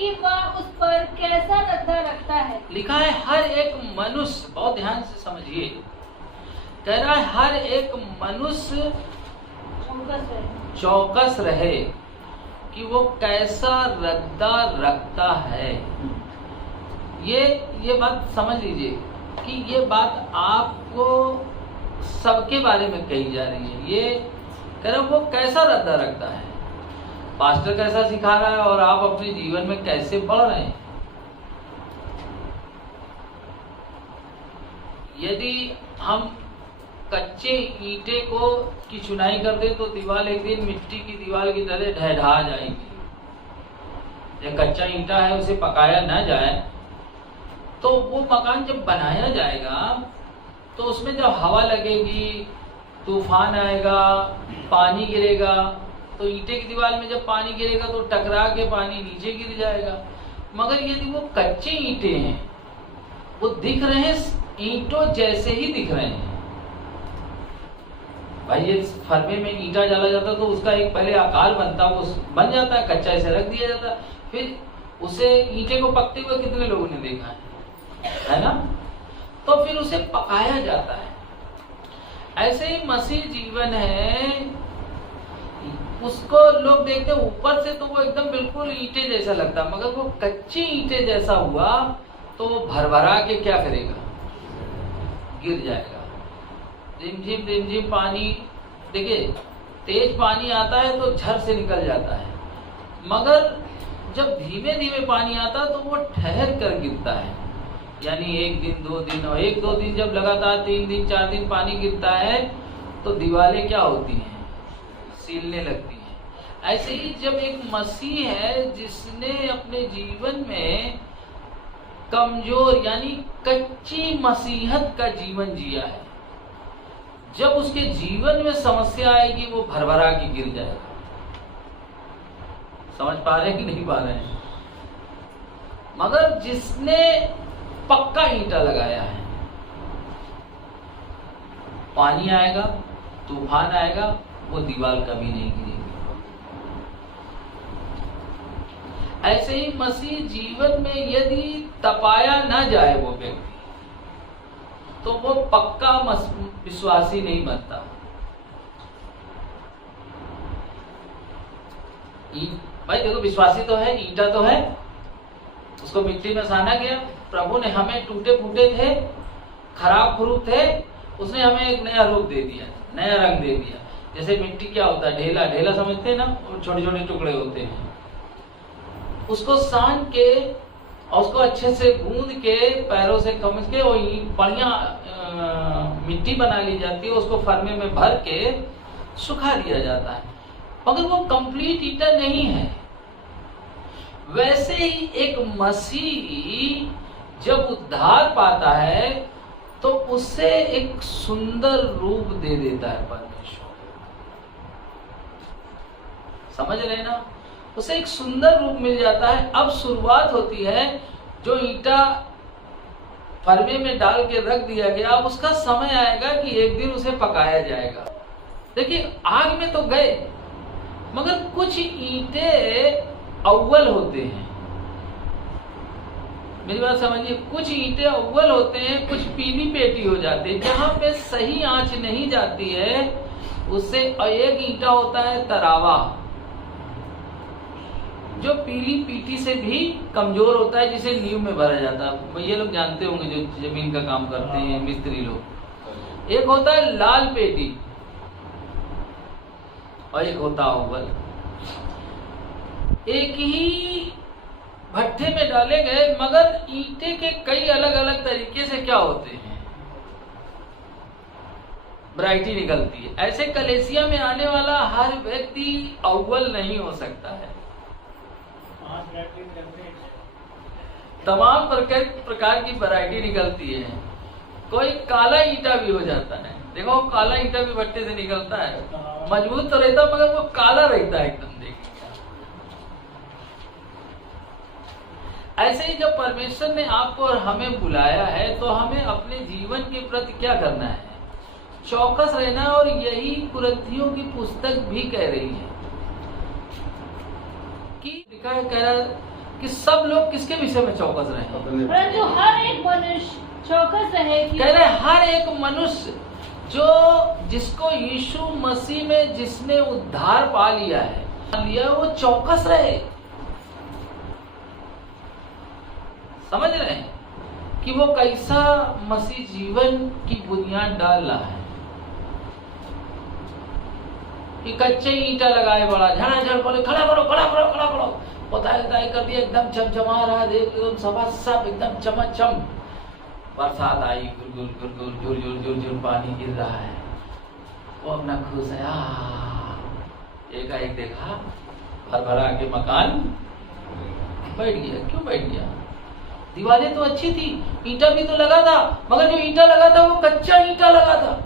कि वह उस पर कैसा श्रद्धा रखता है। लिखा है हर एक मनुष्य, बहुत ध्यान से समझिए, कह रहा है हर एक मनुष्य चौकस रहे कि वो कैसा श्रद्धा रखता है। ये बात समझ लीजिए कि ये बात आपको सबके बारे में कही जा रही है। ये कह रहा वो कैसा श्रद्धा रखता है, पास्टर कैसा सिखा रहा है और आप अपने जीवन में कैसे बढ़ रहे हैं। यदि हम कच्चे ईंटे को की चुनाई कर दे तो दीवार एक दिन मिट्टी की दीवार की तरह ढह जाएगी। ये कच्चा ईंटा है, उसे पकाया ना जाए तो वो मकान जब बनाया जाएगा तो उसमें जब हवा लगेगी, तूफान आएगा, पानी गिरेगा, तो ईंटे की दीवार में जब पानी गिरेगा तो टकरा के पानी नीचे गिर जाएगा। मगर यदि वो कच्चे ईंटे हैं, वो दिख रहे हैं ईंटों जैसे ही दिख रहे हैं। भाई ये फरमे में ईंटा डाला जाता तो उसका एक पहले आकार बनता, वो बन जाता है, कच्चा ऐसे रख दिया जाता, फिर उसे ईंटे को पकते हुए कितने लोगों ने देखा है ना? तो फिर उसे पकाया जाता है। ऐसे ही मसीह जीवन है, उसको लोग देखते ऊपर से तो वो एकदम बिल्कुल ईंटे जैसा लगता, मगर वो कच्ची ईंटे जैसा हुआ तो वो भरभरा के क्या करेगा, गिर जाएगा। रिमझिम पानी, देखिए तेज पानी आता है तो झर से निकल जाता है, मगर जब धीमे धीमे पानी आता है तो वो ठहर कर गिरता है। यानी एक दिन दो दिन, और एक दो दिन जब लगातार 3 दिन 4 दिन पानी गिरता है तो दीवारें क्या होती हैं, सीलने लगती हैं। ऐसे ही जब एक मसीह है जिसने अपने जीवन में कमजोर यानी कच्ची मसीहत का जीवन जिया है, जब उसके जीवन में समस्या आएगी वो भरभरा के गिर जाएगा। समझ पा रहे हैं कि नहीं पा रहे हैं? मगर जिसने पक्का ईंटा लगाया है, पानी आएगा, तूफान आएगा, वो दीवार कभी नहीं गिरेगी। ऐसे ही मसीह जीवन में यदि तपाया ना जाए वो व्यक्ति, तो वो पक्का विश्वासी नहीं बनता। भाई देखो, विश्वासी तो है, ईंटा तो है, उसको मिट्टी में साना गया। प्रभु ने हमें टूटे फूटे थे, खराब खुरूब थे, उसने हमें एक नया रूप दे दिया, नया रंग दे दिया। जैसे मिट्टी क्या होता है, ढेला, ढेला समझते हैं ना, और छोटे छोटे टुकड़े होते हैं। उसको सान के और उसको अच्छे से गूंद के पैरों से कमच के और बढ़िया मिट्टी बना ली जाती है, उसको फरमे में भर के सुखा दिया जाता है, मगर वो कंप्लीट ईंटा नहीं है। वैसे ही एक मसीह जब उद्धार पाता है तो उससे एक सुंदर रूप दे देता है परमेश्वर। समझ रहे ना? उसे एक सुंदर रूप मिल जाता है। अब शुरुआत होती है, जो ईंटा फरमे में डाल के रख दिया गया, अब उसका समय आएगा कि एक दिन उसे पकाया जाएगा। देखिए, आग में तो गए, मगर कुछ ईंटे अव्वल होते हैं। मेरी बात समझिए, कुछ ईंटे अव्वल होते हैं, कुछ पीली पेटी हो जाती है। जहां पे सही आंच नहीं जाती है उससे एक ईंटा होता है तरावा, जो पीली पीटी से भी कमजोर होता है, जिसे नींव में भरा जाता है। ये लोग जानते होंगे जो जमीन का काम करते हैं, मिस्त्री लोग। एक होता है लाल पेटी और एक होता है अव्वल। एक ही भट्ठे में डाले गए, मगर ईंटे के कई अलग अलग तरीके से क्या होते हैं, वैरायटी निकलती है। ऐसे कलेसिया में आने वाला हर व्यक्ति अव्वल नहीं हो सकता है। तमाम प्रकार की वैरायटी निकलती है। कोई काला ईंटा भी हो जाता है। देखो, काला ईंटा भी भट्टे से निकलता है, मजबूत तो रहता मगर वो काला रहता है एकदम। ऐसे ही जब परमेश्वर ने आपको और हमें बुलाया है तो हमें अपने जीवन के प्रति क्या करना है, चौकस रहना। और यही कुरिन्थियों की पुस्तक भी कह रही है कि लिखा है, कह रहा कि सब लोग किसके विषय में चौकस रहे? परंतु हर एक मनुष्य चौकस रहे कि कह रहे हर एक मनुष्य जो जिसको यीशु मसीह में जिसने उद्धार पा लिया है वो चौकस रहे। समझ रहे हैं कि वो कैसा मसीह जीवन की बुनियाद डाल रहा है कि कच्चे ईंटा लगाए बड़ा झड़ाझड़ बोले खड़ा करो खड़ा करो खड़ा करो, बताई कर दिया, एकदम चमचमा रहा, देख एकदम सभा सब एकदम चमाचम। बरसात आई, गुर गुर गुर गुर झुर झुर झुर झुर पानी गिर रहा है, वो अपना खुश है। एकाएक देखा भर भरा के मकान बैठ गया। क्यों बैठ गया? दीवारें तो अच्छी थी, ईंटा भी तो लगा था, मगर जो ईंटा लगा था वो कच्चा ईंटा लगा था।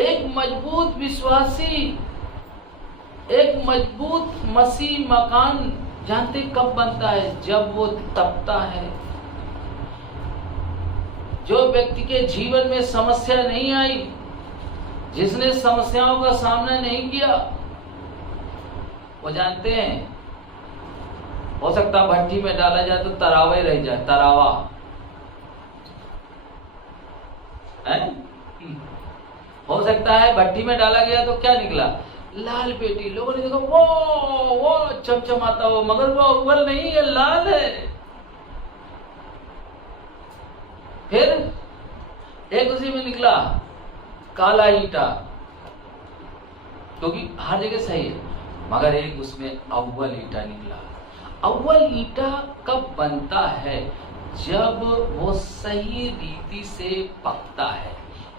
एक मजबूत विश्वासी, एक मजबूत मसीह मकान जानते कब बनता है? जब वो तपता है। जो व्यक्ति के जीवन में समस्या नहीं आई, जिसने समस्याओं का सामना नहीं किया, वो जानते हैं हो सकता भट्टी में डाला जाए तो तरावा ही रह जाए, तरावा है? हो सकता है भट्टी में डाला गया तो क्या निकला? लाल पेटी। लोगों ने देखा वो चमचमाता हो, मगर वो अव्वल नहीं है, लाल है। फिर एक उसी में निकला काला ईंटा, क्योंकि हर जगह सही है, मगर एक उसमें अव्वल ईंटा निकला। अव्वल ईंटा कब बनता है? जब वो सही रीति से पकता है।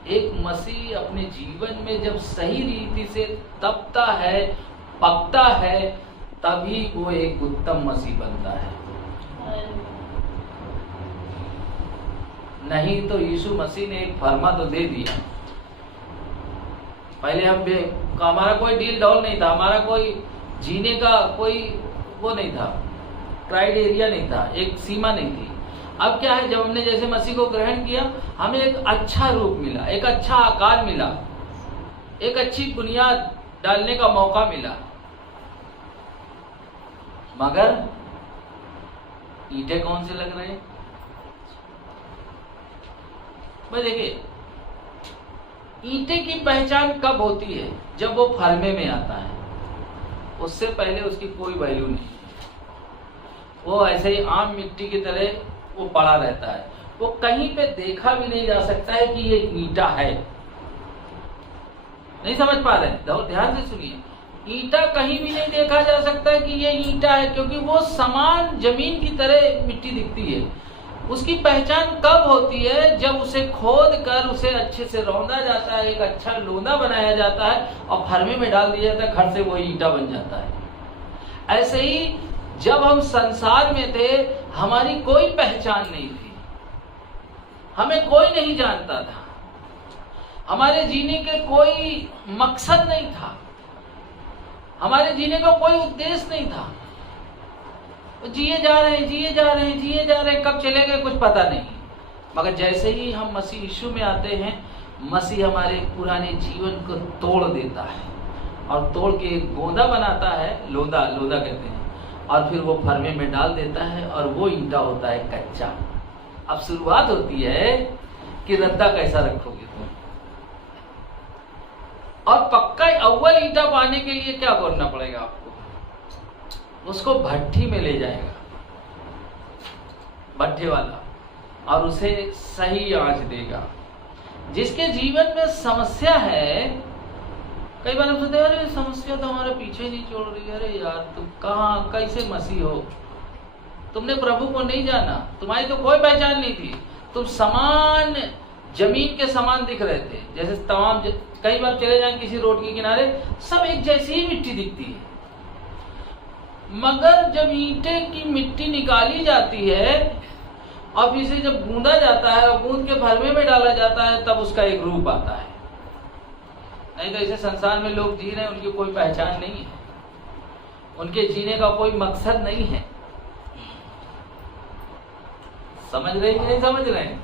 एक मसीह अपने जीवन में जब सही रीति से तपता है, पकता है, तभी वो एक उत्तम मसीह बनता है। नहीं तो यीशु मसीह ने एक फर्मा तो दे दिया। पहले हमारा कोई डील डॉल नहीं था, हमारा कोई जीने का कोई वो नहीं था, क्राइटेरिया नहीं था, एक सीमा नहीं थी। अब क्या है, जब हमने जैसे मसीह को ग्रहण किया, हमें एक अच्छा रूप मिला, एक अच्छा आकार मिला, एक अच्छी बुनियाद डालने का मौका मिला। मगर ईंटें कौन से लग रहे हैं? भाई देखिए, ईंटे की पहचान कब होती है? जब वो फरमे में आता है। उससे पहले उसकी कोई वैल्यू नहीं, वो ऐसे ही आम मिट्टी की तरह वो पड़ा रहता है। वो कहीं पे देखा भी नहीं जा सकता है कि ये ईंटा है। नहीं समझ पा रहे हैं? ध्यान से सुनिए, ईंटा कहीं भी नहीं देखा जा सकता है कि ये ईंटा है, क्योंकि वो समान जमीन की तरह मिट्टी दिखती है। उसकी पहचान कब होती है? जब उसे खोद कर उसे अच्छे से रौंदा जाता है, एक अच्छा लोंदा बनाया जाता है और फरमे में डाल दिया जाता है, घर से वो ईंटा बन जाता है। ऐसे ही जब हम संसार में थे, हमारी कोई पहचान नहीं थी, हमें कोई नहीं जानता था, हमारे जीने के कोई मकसद नहीं था, हमारे जीने का कोई उद्देश्य नहीं था। जिए जा रहे हैं, जिए जा रहे हैं, जिए जा रहे हैं, कब चले गए कुछ पता नहीं। मगर जैसे ही हम मसीह यीशु में आते हैं, मसीह हमारे पुराने जीवन को तोड़ देता है और तोड़ के एक गोंदा बनाता है, लोंदा कहते हैं, और फिर वो फरमे में डाल देता है और वो ईंटा होता है कच्चा। अब शुरुआत होती है कि रद्दा कैसा रखोगे तुम। और पक्का अव्वल ईंटा पाने के लिए क्या करना पड़ेगा आपको? उसको भट्टी में ले जाएगा भट्टे वाला, और उसे सही आंच देगा। जिसके जीवन में समस्या है, कई बार हम सोचते हैं अरे समस्या तो हमारे पीछे नहीं छोड़ रही, अरे यार तुम कहाँ कैसे मसीह हो, तुमने प्रभु को नहीं जाना, तुम्हारी तो कोई पहचान नहीं थी, तुम समान जमीन के समान दिख रहे थे। जैसे तमाम कई बार चले जाएं किसी रोड के किनारे, सब एक जैसी ही मिट्टी दिखती है, मगर जब ईंटे की मिट्टी निकाली जाती है और इसे जब गूंदा जाता है और गूंद के फरमे में डाला जाता है, तब उसका एक रूप आता है। नहीं तो ऐसे संसार में लोग जी रहे हैं, उनकी कोई पहचान नहीं है, उनके जीने का कोई मकसद नहीं है। समझ रहे कि नहीं समझ रहे हैं?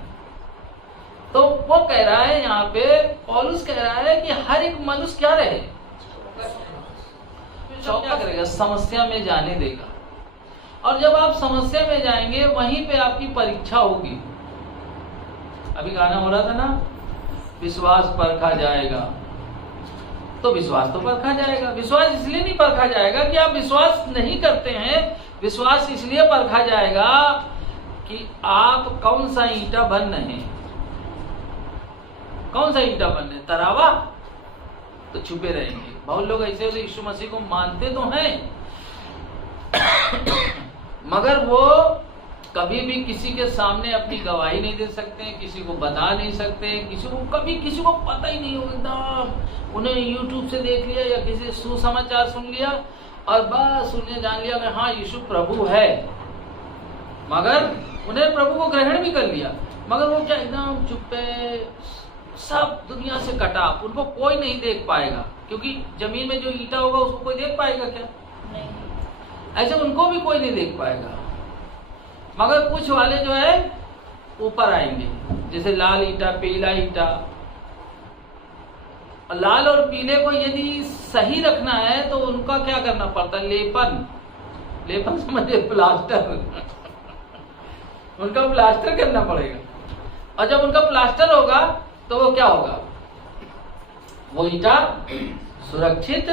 तो वो कह रहा है यहाँ पे, पौलुस कह रहा है कि हर एक मनुष्य क्या रहे, परमेश्वर क्या करेगा? समस्या में जाने देगा। और जब आप समस्या में जाएंगे वहीं पे आपकी परीक्षा होगी। अभी गाना हो रहा था ना, विश्वास परखा जाएगा। तो विश्वास तो परखा जाएगा। विश्वास इसलिए नहीं परखा जाएगा कि आप विश्वास नहीं करते हैं, विश्वास इसलिए परखा जाएगा कि आप कौन सा ईंटा बन रहे हैं। कौन सा ईंटा बन रहे? तरावा तो छुपे रहेंगे। बहुत लोग ऐसे होते यीशु मसीह को मानते तो हैं मगर वो कभी भी किसी के सामने अपनी गवाही नहीं दे सकते, किसी को बता नहीं सकते, किसी को कभी किसी को पता ही नहीं होगा। एकदम उन्हें यूट्यूब से देख लिया या किसी सुसमाचार सुन लिया और बस उन्हें जान लिया कि हाँ यीशु प्रभु है, मगर उन्हें प्रभु को ग्रहण भी कर लिया, मगर वो क्या एकदम चुप्पे, सब दुनिया से कटा। उनको कोई नहीं देख पाएगा, क्योंकि जमीन में जो ईंटा होगा उसको कोई देख पाएगा क्या? नहीं। ऐसे उनको भी कोई नहीं देख पाएगा। मगर कुछ वाले जो है ऊपर आएंगे, जैसे लाल ईंटा, पीला ईंटा। लाल और पीले को यदि सही रखना है तो उनका क्या करना पड़ता है? लेपन। लेपन समझे? प्लास्टर उनका प्लास्टर करना पड़ेगा। और जब उनका प्लास्टर होगा तो वो क्या होगा? वो ईंटा सुरक्षित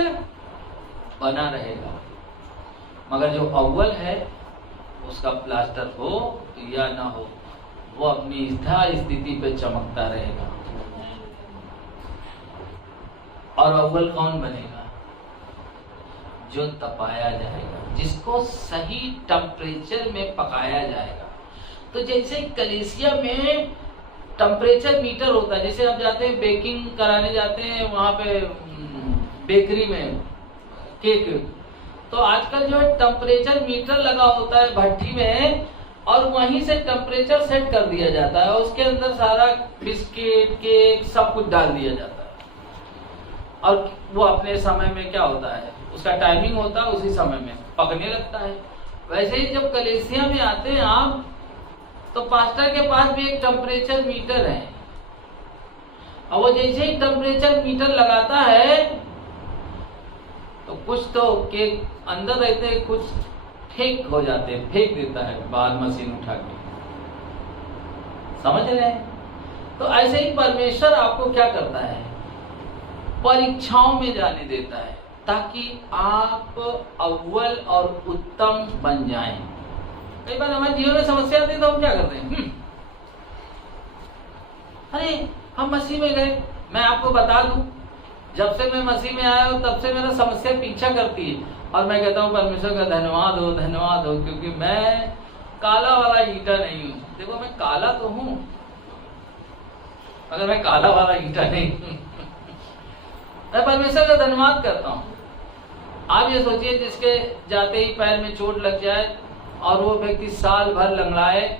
बना रहेगा। मगर जो अव्वल है उसका प्लास्टर हो या ना हो, वो अपनी स्थिर स्थिति पे चमकता रहेगा। और अव्वल कौन बनेगा? जो तपाया जाएगा, जिसको सही टेम्परेचर में पकाया जाएगा। तो जैसे कलीसिया में टेम्परेचर मीटर होता है, जैसे आप जाते हैं बेकिंग कराने जाते हैं वहां पे बेकरी में केक, तो आजकल जो है टेम्परेचर मीटर लगा होता है भट्टी में, और वहीं से टेम्परेचर सेट कर दिया जाता है। उसके अंदर सारा बिस्किट, केक सब कुछ डाल दिया जाता है, और वो अपने समय में क्या होता है, उसका टाइमिंग होता है, उसी समय में पकने लगता है। वैसे ही जब कलीसिया में आते हैं आप, तो पास्टर के पास भी एक टेम्परेचर मीटर है, और वो जैसे ही टेम्परेचर मीटर लगाता है तो कुछ तो केक अंदर रहते हैं, कुछ फेंक हो जाते हैं, फेंक देता है बाहर मशीन उठा के। समझ रहे हैं? तो ऐसे ही परमेश्वर आपको क्या करता है? परीक्षाओं में जाने देता है, ताकि आप अव्वल और उत्तम बन जाएं। कई बार हमारे जीवन में समस्या आती है तो हम क्या करते हैं? अरे हम मसीह में गए, मैं आपको बता दूं, जब से मैं मसीह में आया हूं तब से मेरा समस्या पीछा करती है, और मैं कहता हूं परमेश्वर का धन्यवाद हो, क्योंकि मैं काला वाला ईंटा नहीं हूं। देखो मैं काला तो हूं, अगर मैं काला वाला ईंटा नहीं हूं मैं परमेश्वर का धन्यवाद करता हूं। आप ये सोचिए, जिसके जाते ही पैर में चोट लग जाए और वो व्यक्ति साल भर लंगड़ाए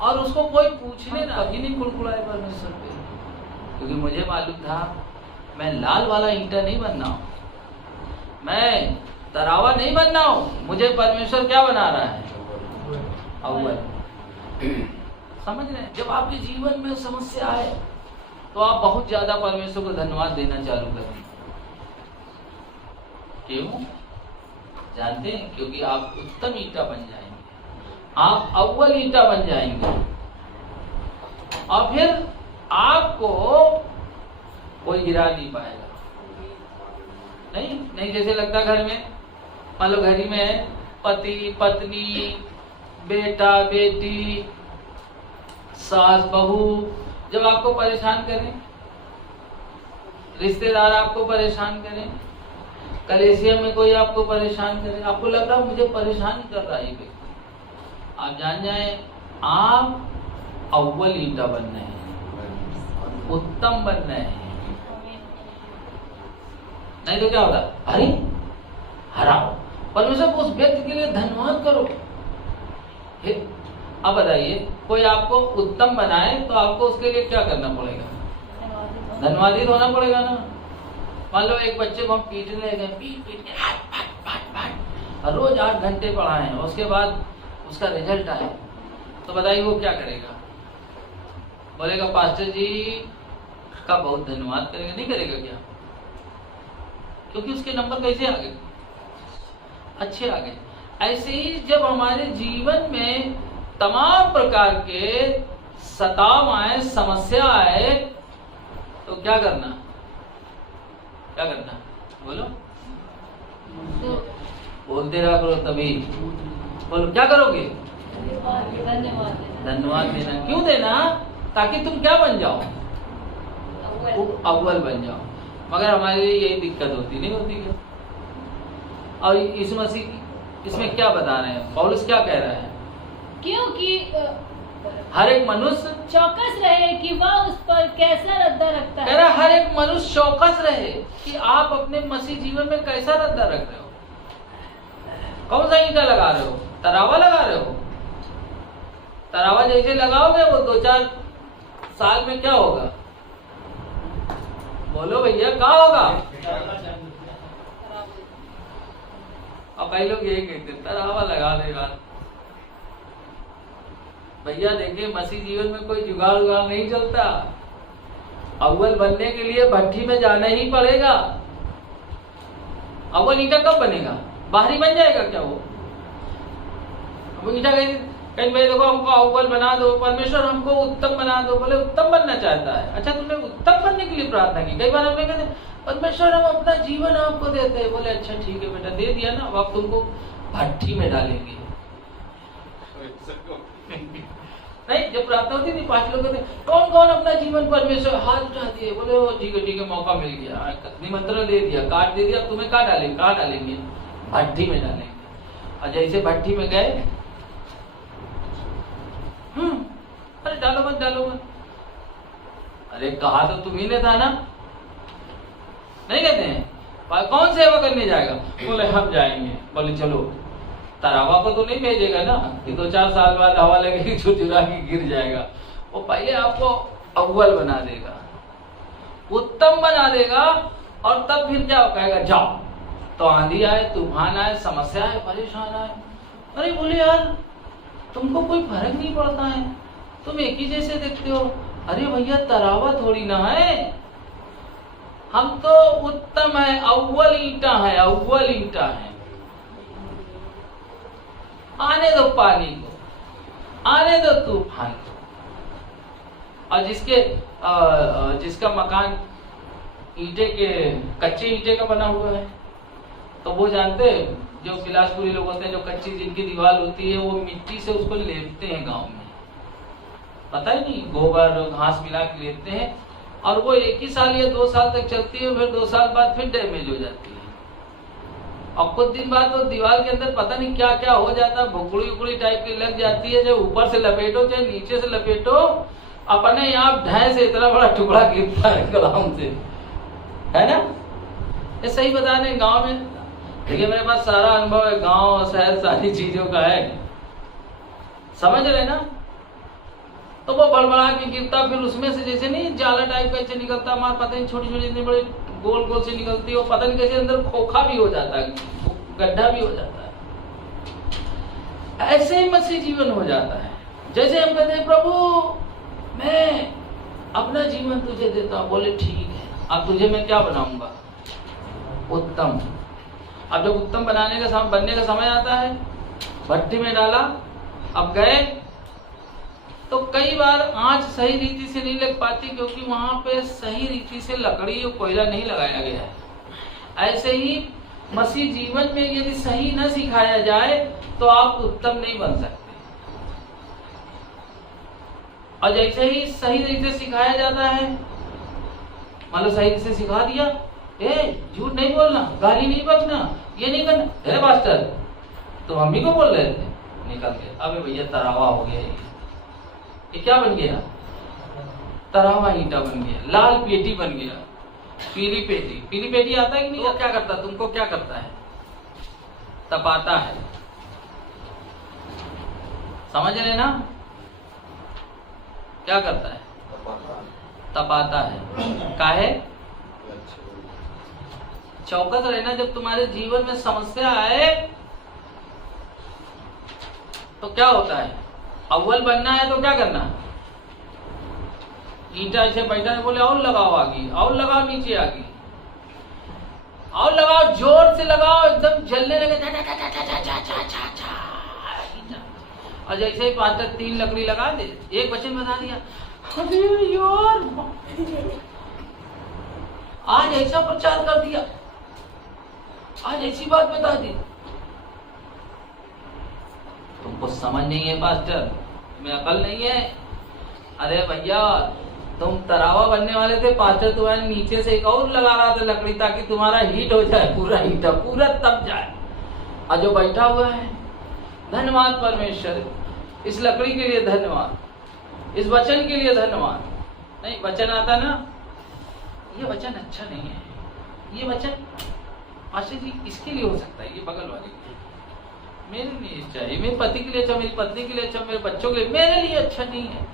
और उसको कोई पूछने ना, कभी नहीं कुड़कुड़ाए परमेश्वर पे, क्योंकि मुझे मालूम था मैं लाल वाला ईंटा नहीं बनना हूं, मैं तरावा नहीं बनना हूं, मुझे परमेश्वर क्या बना रहा है? अव्वल। समझ रहे हैं? जब आपके जीवन में समस्या आए तो आप बहुत ज्यादा परमेश्वर को धन्यवाद देना चालू करें। क्यों? जानते हैं? क्योंकि आप उत्तम ईंटा बन जाएंगे, आप अव्वल ईंटा बन जाएंगे, और फिर आपको कोई गिरा नहीं पाएगा। नहीं जैसे लगता घर में, मान लो घर में है पति पत्नी, बेटा बेटी, सास बहू, जब आपको परेशान करें, रिश्तेदार आपको परेशान करें, कलेसिया में कोई आपको परेशान करे, आपको लग रहा मुझे परेशान कर रहा है ये व्यक्ति, आप जान जाएं आप अव्वल ईंटा बनना है, उत्तम बनना है। नहीं तो क्या होता? अरे हराओ, परमेश्वर को उस व्यक्ति के लिए धन्यवाद करो। अब बताइए, कोई आपको उत्तम बनाए तो आपको उसके लिए क्या करना पड़ेगा? धन्यवादित होना पड़ेगा ना। मान लो एक बच्चे को हम पीटने गए, पीट के रोज 8 घंटे पढ़ाएं, उसके बाद उसका रिजल्ट आए, तो बताइए वो क्या करेगा? बोलेगा पास्टर जी का बहुत धन्यवाद करेगा? नहीं करेगा क्या? क्योंकि उसके नंबर कैसे आ गए? अच्छे आ गए। ऐसे ही जब हमारे जीवन में तमाम प्रकार के सताव आए, समस्या आए, तो क्या करना? क्या करना? बोलो, बोलते रहा करो, तभी बोलो क्या करोगे? धन्यवाद देना। क्यों देना? ताकि तुम क्या बन जाओ? अव्वल बन जाओ। मगर हमारे लिए यही दिक्कत होती नहीं होती क्या? और इस मसीह इसमें क्या बता रहे हैं? पौलुस क्या कह रहा है? क्योंकि हर एक मनुष्य चौकस रहे कि वह उस पर कैसा रद्दा रखता है। कह रहा हर एक मनुष्य चौकस रहे कि आप अपने मसीह जीवन में कैसा रद्दा रख रहे हो। कौन सा ईंटा लगा रहे हो? तरावा लगा रहे हो? तरावा जैसे लगाओगे वो 2-4 साल में क्या होगा? बोलो भैया, क्या होगा? अब भाई लोग यही कहते तरावा लगा देगा। भैया देखिए, मसीह जीवन में कोई जुगाड़ उगाड़ नहीं चलता। अव्वल बनने के लिए भट्ठी में जाना ही पड़ेगा। अव्वल ईंटा कब बनेगा? बाहरी बन जाएगा क्या वो? ईंटा कहीं भाई देखो हमको अव्वल बना दो, परमेश्वर हमको उत्तम बना दो। बोले उत्तम बनना चाहता है? अच्छा, तुमने उत्तम बनने के लिए प्रार्थना की? कई बार हमने कहते परमेश्वर हम अपना जीवन आपको देते हैं। बोले अच्छा ठीक है बेटा, दे दिया ना, अब आप तुमको भट्ठी में डालेंगे। नहीं, जब प्रार्थना होती थी 5 लोग कहते कौन कौन अपना जीवन परमेश्वर, हाथ उठा दिए। बोले वो ठीक है मौका मिल गया, निमंत्रण दे दिया, कार्ड दे दिया, तुम्हें कहाँ डालेंगे? भट्ठी में डालेंगे। और जैसे भट्ठी में गए, अरे डालो मत। अरे कहा तो तुम्ही ने था ना, नहीं कहते हैं? कौन सेवा करने जाएगा? बोले हम जाएंगे। बोले चलो, तरावा को तो नहीं भेजेगा ना कि 2-4 साल बाद हवा लगेगी चुरा के गिर जाएगा। वो पहले आपको अव्वल बना देगा, उत्तम बना देगा, और तब फिर क्या कहेगा? जाओ। तो आंधी आए, तूफान आए, समस्या आए, परेशान आए, अरे बोले यार तुमको कोई फर्क नहीं पड़ता है, तुम एक ही जैसे देखते हो। अरे भैया, तरावा थोड़ी ना है, हम तो उत्तम है, अव्वल ईंटा है, अव्वल ईंटा है। आने दो पानी को, आने दो तूफान को। और जिसका मकान कच्चे ईंटे का बना हुआ है, तो वो जानते हैं, जो बिलासपुरी लोग होते हैं, जो कच्ची जिनकी दीवार होती है, वो मिट्टी से उसको लेपते हैं गांव में, पता ही नहीं, गोबर घास मिला के लेपते हैं, और वो 1 ही साल या 2 साल तक चलती है, फिर 2 साल बाद फिर डैमेज हो जाती है। और कुछ दिन बाद तो दीवार के अंदर पता नहीं क्या क्या हो जाता है, भुकड़ी टाइप की लग जाती है, जो ऊपर से लपेटो चाहे नीचे से लपेटो, अपने यहाँ ढाई से इतना बड़ा टुकड़ा गिरता है कलाम से, है ना? ये सही बता रहे, गाँव में देखिए मेरे पास सारा अनुभव है, गांव शहर सारी चीजों का है, समझ रहे ना? तो वो बड़बड़ा के गिरता, फिर उसमें से जैसे नहीं जाला टाइप का निकलता, हमारे पता नहीं छोटी इतनी बड़ी गोल से निकलती है, वो पता नहीं कैसे अंदर खोखा भी हो जाता है, गड्ढा भी हो जाता है। ऐसे ही मसीह जीवन हो जाता है। जैसे हम कहते हैं प्रभु मैं अपना जीवन तुझे देता हूं। बोले ठीक है, अब तुझे मैं क्या बनाऊंगा? उत्तम। अब जब उत्तम बनने का समय आता है, भट्टी में डाला, अब गए, तो कई बार आंच सही रीति से नहीं लग पाती, क्योंकि वहां पे सही रीति से लकड़ी और कोयला नहीं लगाया गया है। ऐसे ही मसीह जीवन में यदि सही न सिखाया जाए तो आप उत्तम नहीं बन सकते। और जैसे ही सही रीति से सिखाया जाता है, मान लो सही से सिखा दिया, झूठ नहीं बोलना, गाली नहीं बकना, ये नहीं करना, अरे मास्टर तो मम्मी को बोल रहे थे, निकल गए, अबे भैया तरावा हो गया, ये क्या बन गया? तरावा ईंटा बन गया, लाल पेटी बन गया, पीली पेटी आता है कि नहीं? वो क्या करता है? तुमको क्या करता है? तपाता है, समझ रहे ना? क्या करता है? तपाता है। काहे? चौकस रहना। जब तुम्हारे जीवन में समस्या आए तो क्या होता है? अव्वल बनना है तो क्या करना? ईंटा ऐसे बैठा है, बोले और लगाओ आगे, और लगाओ नीचे आगे। और लगाओ, जोर से लगाओ, एकदम जलने लगे। और जैसे ही 5-3 लकड़ी लगा दे, एक वचन बता दिया, अरे यार आज ऐसा प्रचार कर दिया, आज ऐसी बात बता दी। तुमको समझ नहीं है पास्टर, तुम्हें अकल नहीं है। अरे भैया तुम तरावा बनने वाले थे, पास्टर तुम्हारे नीचे से एक और लगा रहा था लकड़ी, ताकि तुम्हारा हीट हो जाए, पूरा हीट पूरा तप जाए। और जो बैठा हुआ है, धन्यवाद परमेश्वर, इस लकड़ी के लिए धन्यवाद, इस वचन के लिए धन्यवाद। नहीं वचन आता ना, ये वचन अच्छा नहीं है, ये वचन पास्टर जी इसके लिए हो सकता है, ये बगल वाले के लिए, मेरे लिए चाहिए, मेरे पति के लिए अच्छा, मेरी पत्नी के लिए अच्छा, मेरे बच्चों के लिए, मेरे लिए अच्छा नहीं है।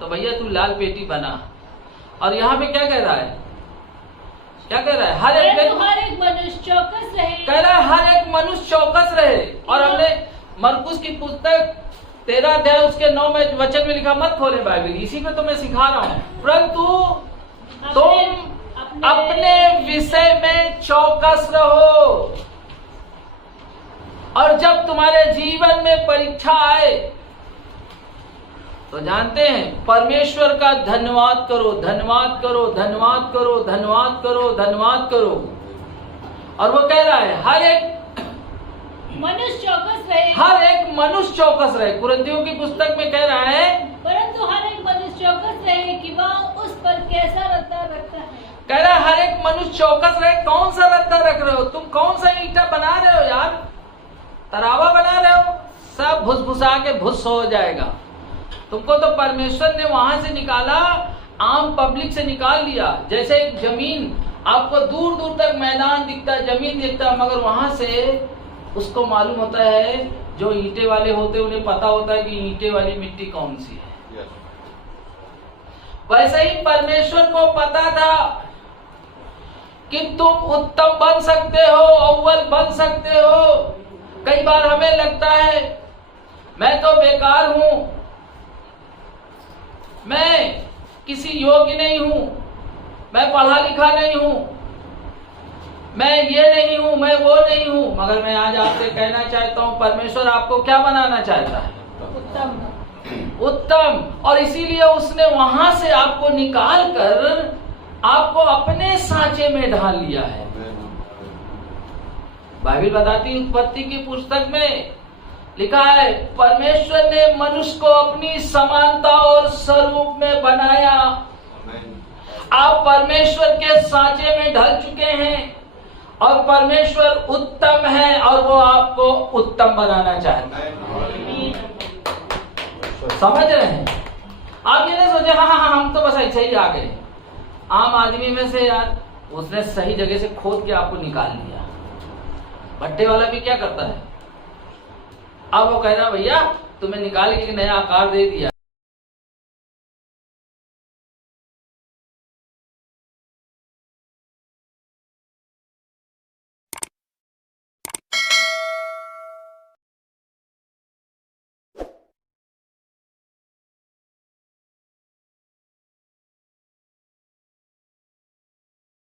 तो भैया तू लाल पेटी बना। और यहाँ पे क्या कह रहा है, क्या कह रहा है, हर एक मनुष्य चौकस रहे, कह रहा है हर एक मनुष्य चौकस रहे। और हमने मरकुस की पुस्तक 13 अध्याय उसके 9 में वचन में लिखा, मत खोले बाइबल, इसी में तो मैं सिखा रहा हूँ, परंतु तुम अपने विषय में चौकस रहो। और जब तुम्हारे जीवन में परीक्षा आए तो जानते हैं, परमेश्वर का धन्यवाद करो, धन्यवाद करो, धन्यवाद करो, धन्यवाद करो, धन्यवाद करो। और वो कह रहा है हर एक मनुष्य चौकस रहे, हर एक मनुष्य चौकस रहे। कुरिन्थियों की पुस्तक में कह रहा है, परंतु हर एक मनुष्य चौकस रहे कि वह उस पर कैसा रद्दा रखता है। कह रहा है हर एक मनुष्य चौकस रहे। कौन सा रद्दा रख रहे हो तुम, कौन सा ईंटा बना रहे हो यार, तरावा बना रहे हो, सब भुस-भुसा के भुस हो जाएगा। तुमको तो परमेश्वर ने वहां से निकाला, आम पब्लिक से निकाल लिया। जैसे एक जमीन, आपको दूर दूर तक मैदान दिखता है, जमीन दिखता है, मगर वहां से उसको मालूम होता है, जो ईंटे वाले होते हैं उन्हें पता होता है कि ईंटे वाली मिट्टी कौन सी है। वैसे ही परमेश्वर को पता था कि तुम उत्तम बन सकते हो, अव्वल बन सकते हो। कई बार हमें लगता है मैं तो बेकार हूं, मैं किसी योग्य नहीं हूं, मैं पढ़ा लिखा नहीं हूं, मैं ये नहीं हूं, मैं वो नहीं हूं। मगर मैं आज आपसे कहना चाहता हूं, परमेश्वर आपको क्या बनाना चाहता है, उत्तम, उत्तम। और इसीलिए उसने वहां से आपको निकाल कर आपको अपने सांचे में ढाल लिया है। बाइबल बताती, उत्पत्ति की पुस्तक में लिखा है, परमेश्वर ने मनुष्य को अपनी समानता और स्वरूप में बनाया। आप परमेश्वर के सांचे में ढल चुके हैं और परमेश्वर उत्तम है और वो आपको उत्तम बनाना चाहता है। समझ रहे हैं? आप ये नहीं सोचे हाँ हम तो बस ऐसे ही आ गए। आम आदमी में से यार उसने सही जगह से खोद के आपको निकाल लिया। भट्टे वाला भी क्या करता है, अब वो कह रहा भैया तुम्हें निकाल के एक नया आकार दे दिया।